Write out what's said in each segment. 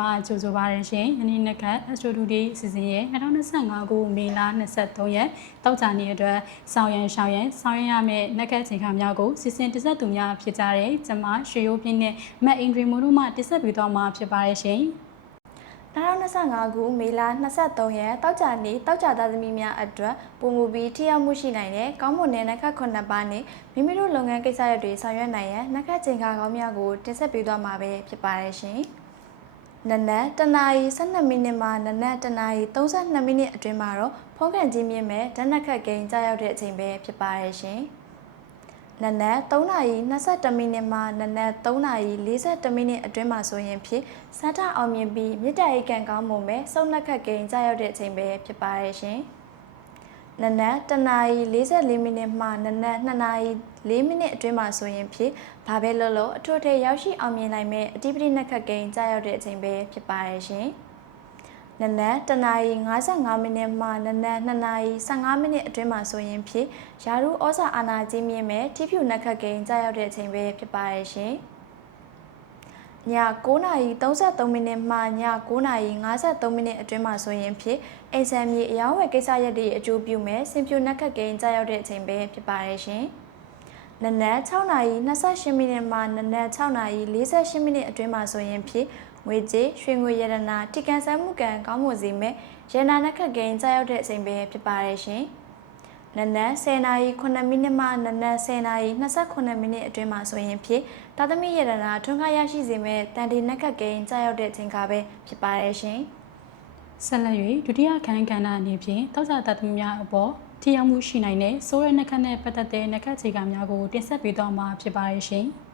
မှာကြိုဆိုပါရရှင်။ယနေ့နေ့က Astro Today စီစဉ်ရဲ့2025ခုမေလ23ရက်တောက်ကြနေ့အတွက်ဆောင်ရန်ရှောင်းရန်ဆောင်ရန်ရမယ့်နက်ကတ်ချိန်ခါများကိုစီစဉ်တင်ဆက်သူများဖြစ်ကြတဲ့ကျမရွှေရိုးပြင်းနဲ့မတ်အင်ဒရီမိုတို့မှတင်ဆက်ပေးသွားမှာဖြစ်ပါရရှင်။ 2025ခုမေလ23ရက်တောက်ကြနေ့တောက်ကြသားသမီးများအတွက်ပုံမူပြီးထိရောက်မှုရှိနိုင်တဲ့ကောင်းမွန်တဲ့နက္ခတ်9ပါးနဲ့မိမိတို့လုပ်ငန်းကိစ္စရပ်တွေဆောင်ရွက်နိုင်ရန်နက္ခတ်ချိန်ခါကောင်းများကိုတင်ဆက်ပေးသွားမှာပဲဖြစ်ပါတယ်ရှင်။နနက်တနာရီ12မိနစ်မှနနက်တနာရီ32မိနစ်အတွင်းမှာတော့ဖုန်းကန်ကြီးမြင့်မဲ့ဓာတ်နက်ခတ်ကိန်းကြားရောက်တဲ့အချိန်ပဲဖြစ်ပါတယ်ရှင်။ နနက်3နာရီ22မိနစ်မှနနက်3နာရီ42မိနစ်အတွင်းမှာဆိုရင်ဖြစ်စတာအောင်မြင်ပြီးမြစ်တရိတ်ကန်ကောင်းမွန်ပဲစုံနှက်ခတ်ကိန်းကြားရောက်တဲ့အချိန်ပဲဖြစ်ပါရဲ့ရှင်။နနက်1နာရီ44မိနစ်မှနနက်2နာရီ4မိနစ်အတွင်းမှာဆိုရင်ဖြစ်ဘာပဲလို့လို့အထွတ်ထိပ်ရောက်ရှိအောင်မြင်နိုင်မဲ့အတိပတိနှက်ခတ်ကိန်းကြားရောက်တဲ့အချိန်ပဲဖြစ်ပါရဲ့ရှင်။ နနက်တနာရီ55မိနစ်မှနနက်2နာရီ15မိနစ်အတွင်းမှာဆိုရင်ဖြစ်ယာရုဩဇာအာဏာကြီးမြင့်မဲ့ထိဖြူနက်ခတ်ကိန်းကြားရောက်တဲ့အချိန်ပဲဖြစ်ပါရဲ့ရှင်။ည9နာရီ33မိနစ်မှည9နာရီ53မိနစ်အတွင်းမှာဆိုရင်ဖြစ်အိမ်ဆန်မြေအယောင်းဝယ်ကိစ္စရပ်တွေအကျိုးပြုမဲ့စင်ဖြူနက်ခတ်ကိန်းကြားရောက်တဲ့အချိန်ပဲဖြစ်ပါရဲ့ရှင်။နနက်6နာရီ28မိနစ်မှနနက်6နာရီ48မိနစ်အတွင်းမှာဆိုရင်ဖြစ် ငွေကြေးရွှေငွေရတနာတိကန်ဆန်းမှုကံကောင်းမွန်စေမဲ့ရတနာနက်ခတ်ကိန်းကြားရောက်တဲ့အချိန်ပဲဖြစ်ပါရဲ့ရှင်။နနက်10နာရီ9မိနစ်မှနနက်10နာရီ28မိနစ်အတွင်းမှာဆိုရင်ဖြစ်တာသမီရတနာထွန်းကားရရှိစေမဲ့တန်တီနက်ခတ်ကိန်းကြားရောက်တဲ့အချိန်ကပဲဖြစ်ပါရဲ့ရှင်။ဆက်လက်၍ဒုတိယခန်းကဏ္ဍအနေဖြင့်တောက်ကြသားသမီးများအပေါ်ထိရောက်မှုရှိနိုင်တဲ့ဆိုးရနှက်ခတ်နဲ့ပတ်သက်တဲ့နှက်ခတ်ခြေကများကိုတင်ဆက်ပေးသွားမှာဖြစ်ပါရဲ့ရှင်။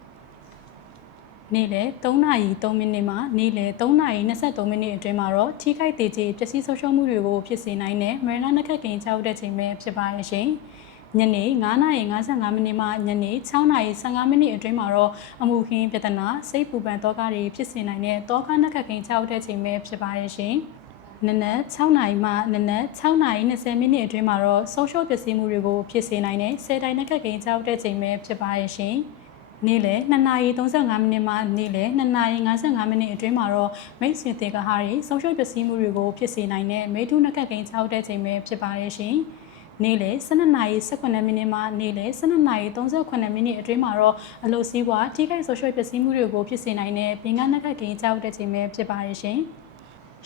နေ့လယ်3နာရီ3မိနစ်မှနေ့လယ်3နာရီ23မိနစ်အတွင်းမှာတော့ထိခိုက်သေးခြင်းပျက်စီးဆုံးရှုံးမှုတွေကိုဖြစ်စေနိုင်တဲ့မရဏနှက်ခတ်ကင်ကြောက်တဲ့ချိန်ပဲဖြစ်ပါရဲ့ရှင်။ညနေ9:55မိနစ်မှညနေ6:15မိနစ်အတွင်းမှာတော့အမှုခင်းပြဿနာစိတ်ပူပန်သောကတွေဖြစ်စေနိုင်တဲ့သောကနှက်ကခင်ချောက်တဲ့ချိန်ပဲဖြစ်ပါရဲ့ရှင်။နနက်6နာရီမှနနက်6နာရီ20မိနစ်အတွင်းမှာတော့ဆုံးရှုံးပျက်စီးမှုတွေကိုဖြစ်စေနိုင်တဲ့ဆယ်တိုင်နှက်ကခင်ချောက်တဲ့ချိန်ပဲဖြစ်ပါရဲ့ရှင်။ နေ့လယ်2နာရီ35မိနစ်မှနေ့လယ်2နာရီ55မိနစ်အတွင်းမှာတော့မိတ်ဆွေတေကဟာတွေဆုံးရှုံးပျက်စီးမှုတွေကိုဖြစ်စေနိုင်တဲ့မိထုနှက်ကခင်ချောက်တဲ့ချိန်ပဲဖြစ်ပါရဲ့ရှင်။နေ့လယ်12နာရီ18မိနစ်မှနေ့လယ်12နာရီ38မိနစ်အတွင်းမှာတော့အလို့စည်းဝါထိခိုက်ဆိုရှယ်ပျက်စီးမှုတွေကိုဖြစ်စေနိုင်တဲ့ပြင်ကနက်ကကိန်းကြောက်တဲ့ချိန်ပဲဖြစ်ပါရဲ့ရှင်။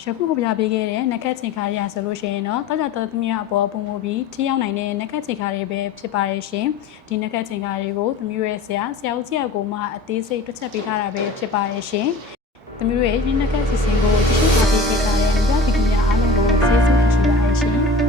ယခုဖော်ပြပေးခဲ့တဲ့နက်ခတ်ချိန်ခါရဆိုလို့ရှိရင်တော့တောက်ကြတော်သမီးအပေါ်ပုံမူပြီးထိရောက်နိုင်တဲ့နက်ခတ်ချိန်ခါတွေပဲဖြစ်ပါရဲ့ရှင်။ဒီနက်ခတ်ချိန်ခါတွေကိုသမီးရဲ့ဆရာဆရာဦးကြီးအကိုမှအသေးစိတ်တွက်ချက်ပေးထားတာပဲဖြစ်ပါရဲ့ရှင်။သမီးရဲ့ဒီနက်ခတ်စီစဉ်ကိုတရှိထားပေးခဲ့တဲ့မြတ်ဒီကများအားလုံးကိုကျေးဇူးတင်ရှိပါရဲ့ရှင်။